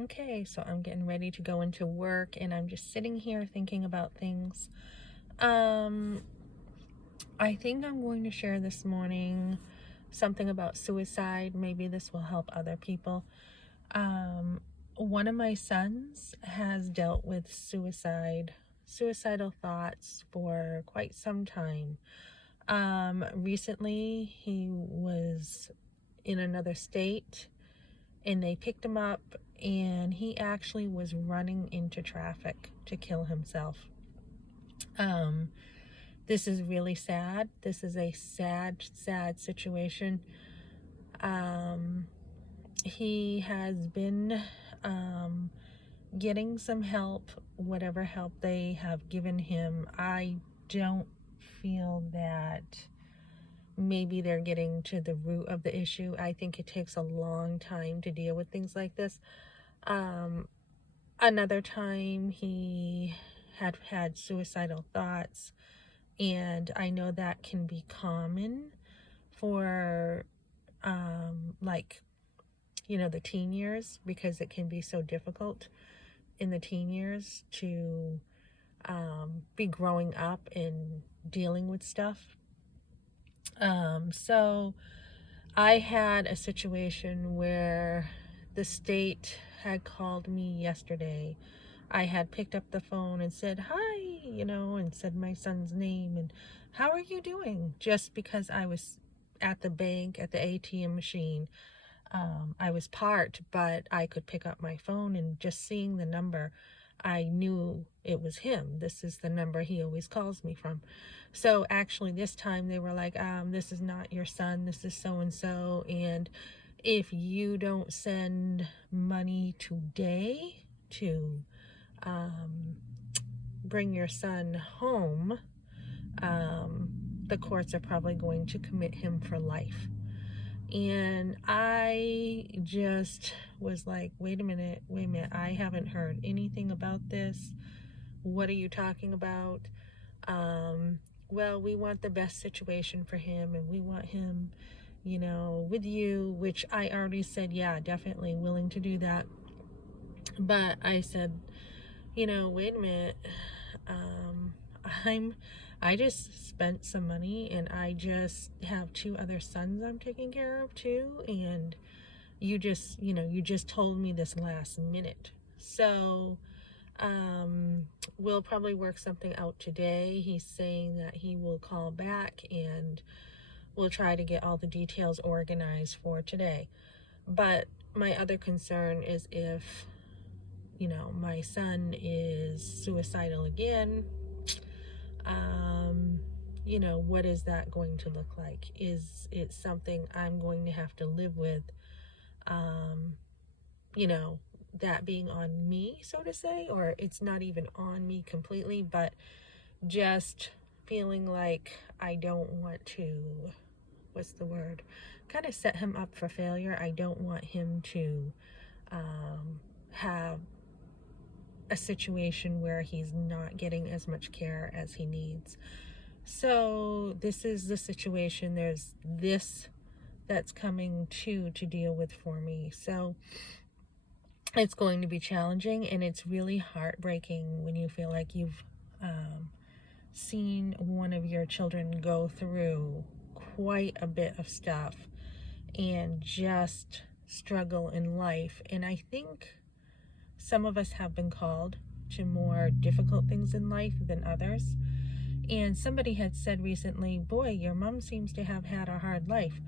Okay, so I'm getting ready to go into work and I'm just sitting here thinking about things. Um, I think I'm going to share this morning something about suicide. Maybe this will help other people. Um, One of my sons has dealt with suicidal thoughts for quite some time. Recently he was in another state and they picked him up and he actually was running into traffic to kill himself. Um, this is really sad. This is a sad situation. Um, he has been um, getting some help, whatever help they have given him. I don't feel that maybe they're getting to the root of the issue. I think it takes a long time to deal with things like this. Um, Another time he had suicidal thoughts, and I know that can be common for like the teen years, because it can be so difficult in the teen years to be growing up and dealing with stuff. So I had a situation where the state had called me yesterday. I had picked up the phone and said, hi, and said my son's name and how are you doing? Just because I was at the bank, at the ATM machine. I was parked, but I could pick up my phone, and just seeing the number, I knew it was him. This is the number he always calls me from. So actually this time they were like, this is not your son, this is so and so, and if you don't send money today to bring your son home, the courts are probably going to commit him for life. And I just was like, wait a minute, I haven't heard anything about this. What are you talking about? Well, we want the best situation for him, and we want him, with you, which I already said, yeah, definitely willing to do that. But I said, wait a minute, um, I'm, I just spent some money and I just have two other sons I'm taking care of too. And you just told me this last minute. So, we'll probably work something out today. He's saying that he will call back and we'll try to get all the details organized for today. But my other concern is if my son is suicidal again, what is that going to look like? Is it something I'm going to have to live with, um, you know, that being on me, so to say, or it's not even on me completely, but just feeling like I don't want to, what's the word, kind of set him up for failure. I don't want him to have a situation where he's not getting as much care as he needs. So this is the situation. There's this that's coming to deal with for me. So it's going to be challenging, and it's really heartbreaking when you feel like you've seen one of your children go through quite a bit of stuff and just struggle in life. And I think some of us have been called to more difficult things in life than others. And somebody had said recently, boy, your mom seems to have had a hard life.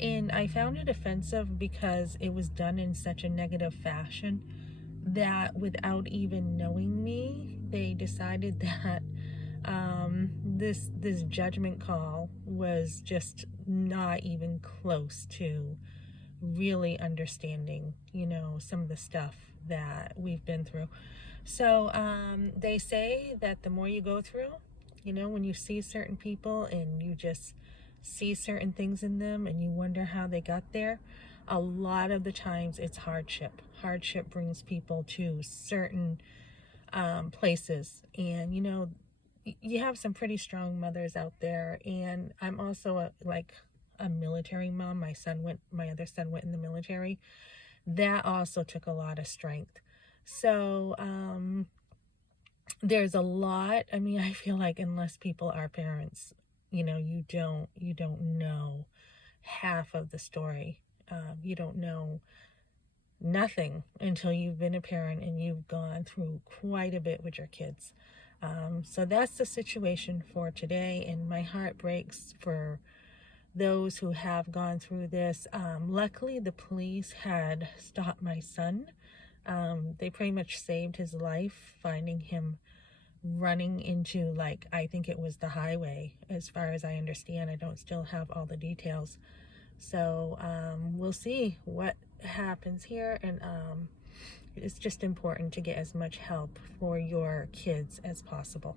And I found it offensive because it was done in such a negative fashion that without even knowing me, they decided that this judgment call was just not even close to really understanding, some of the stuff that we've been through. So they say that the more you go through, when you see certain people and you just see certain things in them and you wonder how they got there, a lot of the times it's hardship. Hardship brings people to certain places. And, you have some pretty strong mothers out there. And I'm also a military mom. My other son went in the military. that also took a lot of strength. So, there's a lot. I mean, I feel like unless people are parents, you don't know half of the story. You don't know nothing until you've been a parent and you've gone through quite a bit with your kids. So that's the situation for today, and my heart breaks for those who have gone through this. Luckily, the police had stopped my son. They pretty much saved his life, finding him running into, like, I think it was the highway, as far as I understand. I don't still have all the details. So we'll see what happens here, and it's just important to get as much help for your kids as possible.